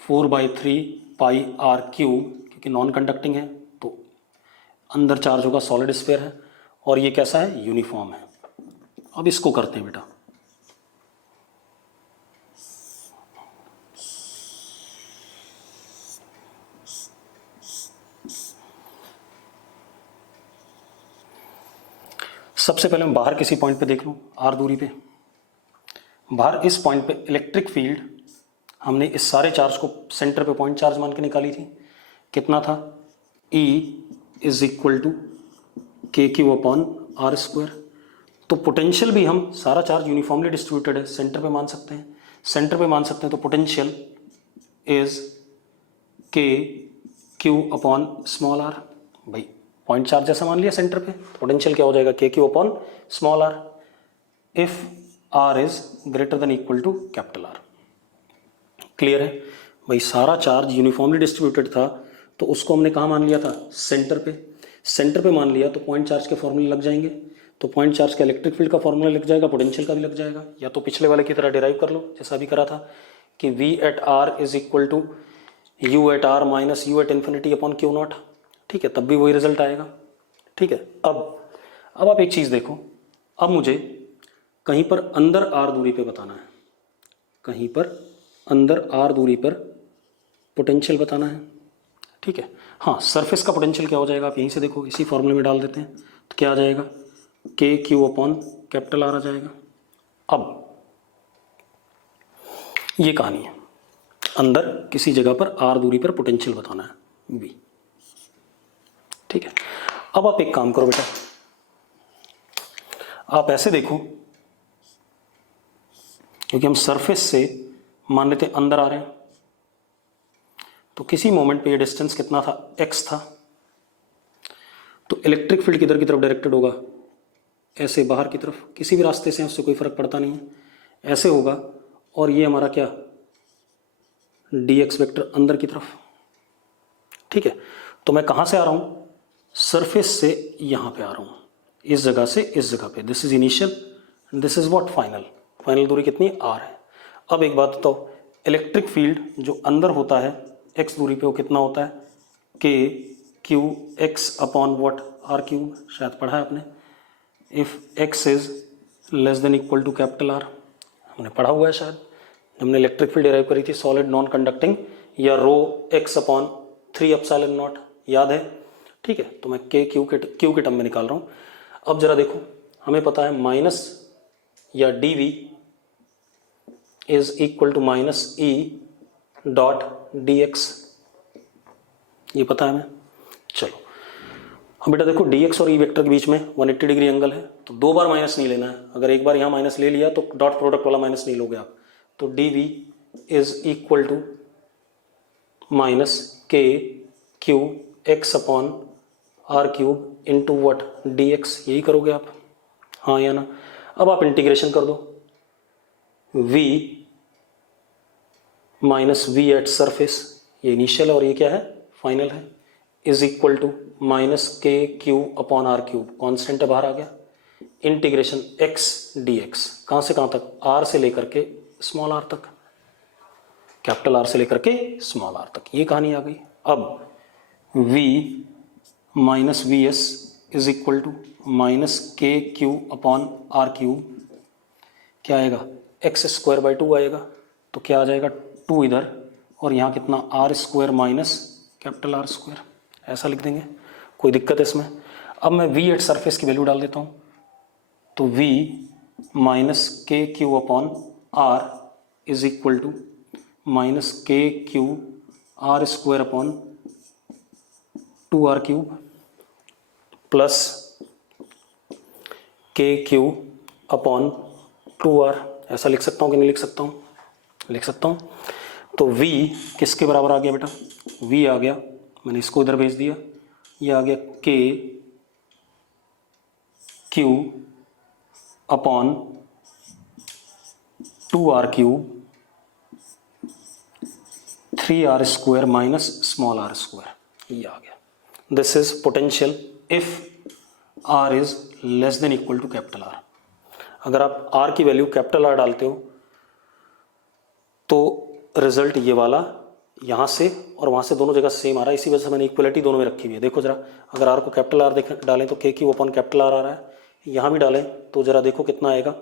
4/3 pi R cube, क्योंकि नॉन कंडक्टिंग है तो अंदर चार्ज होगा, सॉलिड स्फीयर है, और ये कैसा है, यूनिफॉर्म है। अब इसको करते हैं बेटा। सबसे पहले मैं बाहर किसी पॉइंट पे देख लूं, आर दूरी पे, बाहर इस पॉइंट पे इलेक्ट्रिक फील्ड हमने इस सारे चार्ज को सेंटर पे पॉइंट चार्ज मान के निकाली थी, कितना था, E is equal to K Q upon are square. तो पोटेंशियल भी हम, सारा चार्ज यूनिफॉर्मली डिस्ट्रीब्यूटेड है, सेंटर पे मान सकते हैं, सेंटर पे मान सकते हैं। तो पोटेंशियल इज के क्यू अपॉन स्मॉल आर। भाई पॉइंट चार्ज जैसा मान लिया सेंटर पे, पोटेंशियल क्या हो जाएगा, K Q upon small R, if R is greater than equal to capital R. Clear है भाई। सारा चार्ज यूनिफॉर्मली डिस्ट्रीब्यूटेड था तो उसको हमने कहाँ मान लिया था, सेंटर पे। सेंटर पे मान लिया तो पॉइंट चार्ज के फॉर्मूले लग जाएंगे, तो पॉइंट चार्ज का इलेक्ट्रिक फील्ड का फॉर्मूला लग जाएगा, पोटेंशियल का भी लग जाएगा। या तो पिछले वाले की तरह डिराइव कर लो जैसा अभी करा था कि V at R is equal to U at R minus U at infinity upon Q nought, ठीक है, तब भी वही रिजल्ट आएगा, ठीक है। अब आप एक चीज़ देखो, अब मुझे कहीं पर अंदर R दूरी पे बताना है, कहीं पर अंदर R दूरी पर पोटेंशियल बताना है, ठीक है। हाँ, सरफेस का पोटेंशियल क्या हो जाएगा, आप यहीं से देखो, इसी फॉर्मूले में डाल देते हैं, तो क्या आ जाएगा, K Q upon capital R आ जाएगा। अब ये कहानी है, अंदर किसी जगह पर आर दूरी पर पोटेंशियल बताना है V, ठीक है। अब आप एक काम करो बेटा, आप ऐसे देखो, क्योंकि हम सरफेस से मान लेते हैं अंदर आ रहे हैं, तो किसी मोमेंट पे ये डिस्टेंस कितना था, x था, तो इलेक्ट्रिक फील्ड किधर की तरफ डायरेक्टेड होगा, ऐसे बाहर की तरफ, किसी भी रास्ते से उससे कोई फर्क पड़ता नहीं है, ऐसे होगा। और ये हमारा क्या, dx वेक्टर अंदर की तरफ, ठीक है। तो मैं कहाँ से आ रहा हूँ, सरफेस से यहाँ पे आ रहा हूँ, इस जगह से इस जगह पे, this is initial, this is what, final. Final दूरी कितनी, r है। अब एक बात बताओ, इलेक्ट्रिक फील्ड जो अंदर होता है x दूरी पे वो कितना होता है, k Q X upon what, R cube, शायद पढ़ा है आपने। If x is less than equal to capital R, हमने पढ़ा हुआ है शायद, हमने इलेक्ट्रिक फील्ड डिराइव करी थी सॉलिड नॉन कंडक्टिंग, या रो x अपॉन 3 एप्सिलॉन नॉट, याद है। ठीक है, तो मैं के क्यू के टर्म में निकाल रहा हूँ। अब जरा देखो, हमें पता है माइनस या D V is equal to minus E dot D X, ये पता है हमें। चलो अब बेटा देखो, डी एक्स और ई वेक्टर के बीच में 180 डिग्री एंगल है, तो दो बार माइनस नहीं लेना है। अगर एक बार यहाँ माइनस ले लिया तो डॉट प्रोडक्ट वाला माइनस नहीं लोगे आप। तो D V is equal to minus K Q X upon R cube into what D X, यही करोगे आप, हाँ या ना। अब आप इंटीग्रेशन कर दो, v minus V at surface, ये इनिशियल और ये क्या है, फाइनल है, is equal to minus K Q upon R cube, constant है बाहर आ गया, इंटीग्रेशन x dx, कहाँ से कहाँ तक, r से लेकर के स्मॉल r तक, कैपिटल R से लेकर के स्मॉल r तक, ये कहानी आ गई। अब v minus V S is equal to minus K Q upon R cube, क्या आएगा, एक्स स्क्वायर बाई 2 आएगा, तो क्या आ जाएगा 2 इधर, और यहाँ कितना R square minus capital R square, ऐसा लिख देंगे, कोई दिक्कत है इसमें। अब मैं वी एट सरफेस की वैल्यू डाल देता हूँ, तो v minus K Q upon R is equal to minus K Q R square upon 2r cube plus K Q upon 2r, ऐसा लिख सकता हूँ कि नहीं लिख सकता हूँ, लिख सकता हूँ। तो v किसके बराबर आ गया बेटा, v आ गया, मैंने इसको इधर भेज दिया, ये आ गया K Q upon 2r cube 3r square minus small r square, ये आ गया। This is potential if r is less than equal to capital R। अगर आप r की वैल्यू कैपिटल R डालते हो तो रिजल्ट ये वाला यहाँ से और वहाँ से दोनों जगह सेम आ रहा है, इसी वजह से मैंने इक्वलिटी दोनों में रखी हुई है। देखो जरा, अगर r को कैपिटल R डालें तो के क्यू अपॉन कैपिटल R आ रहा है, यहाँ भी डालें तो जरा देखो कितना आएगा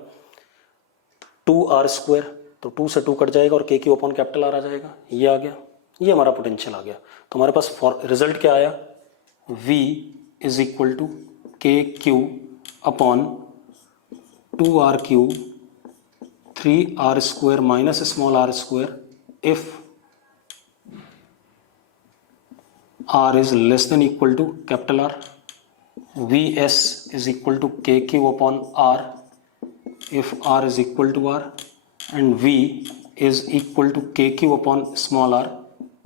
2r स्क्वायर, तो 2 से 2 कट जाएगा और के क्यू अपॉन कैपिटल R आ जाएगा, ये आ गया, ये हमारा पोटेंशियल आ गया। तो हमारे पास रिजल्ट क्या आया, v is equal to K Q upon 2r cube 3r square minus small r square if r is less than equal to capital R, vs is equal to K Q upon r if r is equal to r and v is equal to के Q upon small r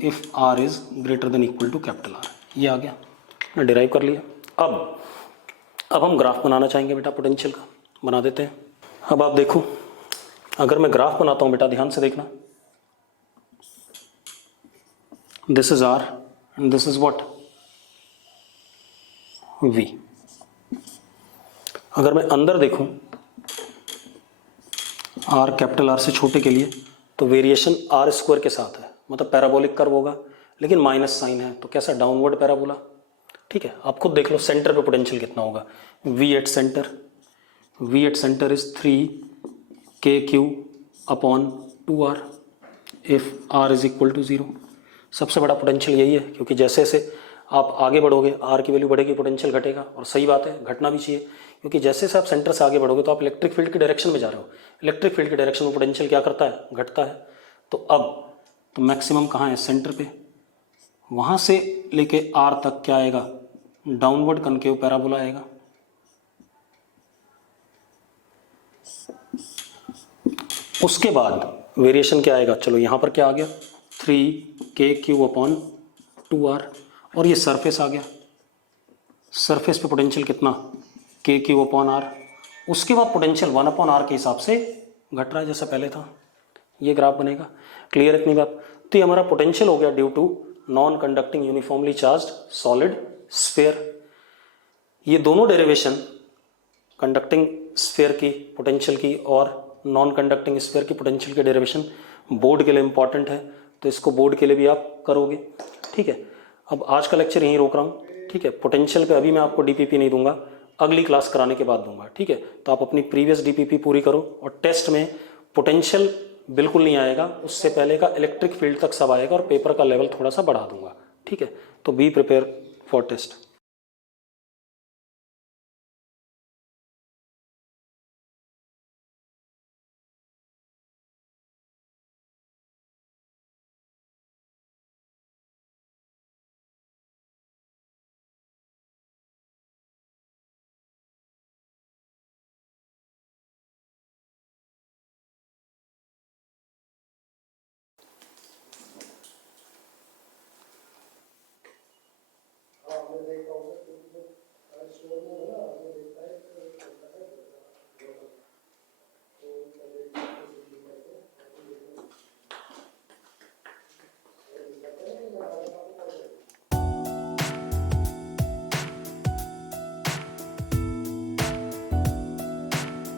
if r is greater than equal to capital R, ये आ गया, मैं derive कर लिया। अब हम graph बनाना चाहेंगे बेटा पोटेंशियल का, बना देते हैं। अब आप देखो, अगर मैं ग्राफ बनाता हूं बेटा, ध्यान से देखना, this is r and this is what, v। अगर मैं अंदर देखूं r कैपिटल R से छोटे के लिए, तो वेरिएशन r स्क्वायर के साथ है, मतलब पैराबोलिक कर्व होगा, लेकिन माइनस साइन है, तो कैसा, डाउनवर्ड पैराबोला। ठीक है, आप खुद देख लो सेंटर पे पोटेंशियल कितना होगा, v at centre is 3 K Q upon 2r if r is equal to 0। सबसे बड़ा पोटेंशियल यही है, क्योंकि जैसे जैसे आप आगे बढ़ोगे r की वैल्यू बढ़ेगी, पोटेंशियल घटेगा, और सही बात है, घटना भी चाहिए, क्योंकि जैसे जैसे आप सेंटर से आगे बढ़ोगे तो आप इलेक्ट्रिक फील्ड की डायरेक्शन में जा रहे हो, इलेक्ट्रिक फील्ड की डायरेक्शन में पोटेंशियल क्या करता है, घटता है। तो अब तो मैक्सिमम कहाँ है, सेंटर पे, वहाँ से लेके r तक क्या आएगा, डाउनवर्ड कनकेव पैराबोला आएगा। उसके बाद वेरिएशन क्या आएगा, चलो यहाँ पर क्या आ गया, 3 के क्यू अपॉन 2r, और ये सरफेस आ गया, सरफेस पे पोटेंशियल कितना, के क्यू अपॉन आर। उसके बाद पोटेंशियल 1 अपॉन आर के हिसाब से घट रहा है जैसा पहले था। ये ग्राफ बनेगा, क्लियर इतनी बात। तो ये हमारा पोटेंशियल हो गया due to non conducting uniformly charged solid sphere. ये दोनों डेरिवेशन, कंडक्टिंग स्फीयर की पोटेंशियल की और नॉन कंडक्टिंग स्फीयर की पोटेंशियल की डेरिवेशन बोर्ड के लिए इंपॉर्टेंट है, तो इसको बोर्ड के लिए भी आप करोगे। ठीक है, अब आज का लेक्चर यहीं रोक रहा हूँ। ठीक है, पोटेंशियल पे अभी मैं आपको डीपीपी नहीं दूंगा, अगली क्लास कराने के बाद दूंगा। ठीक है, तो आप अपनी प्रीवियस डीपीपी पूरी करो, और टेस्ट में पोटेंशियल बिल्कुल नहीं आएगा, उससे पहले का इलेक्ट्रिक फील्ड तक सब आएगा, और पेपर का लेवल थोड़ा सा बढ़ा दूंगा। ठीक है, तो बी प्रिपेयर फॉर टेस्ट।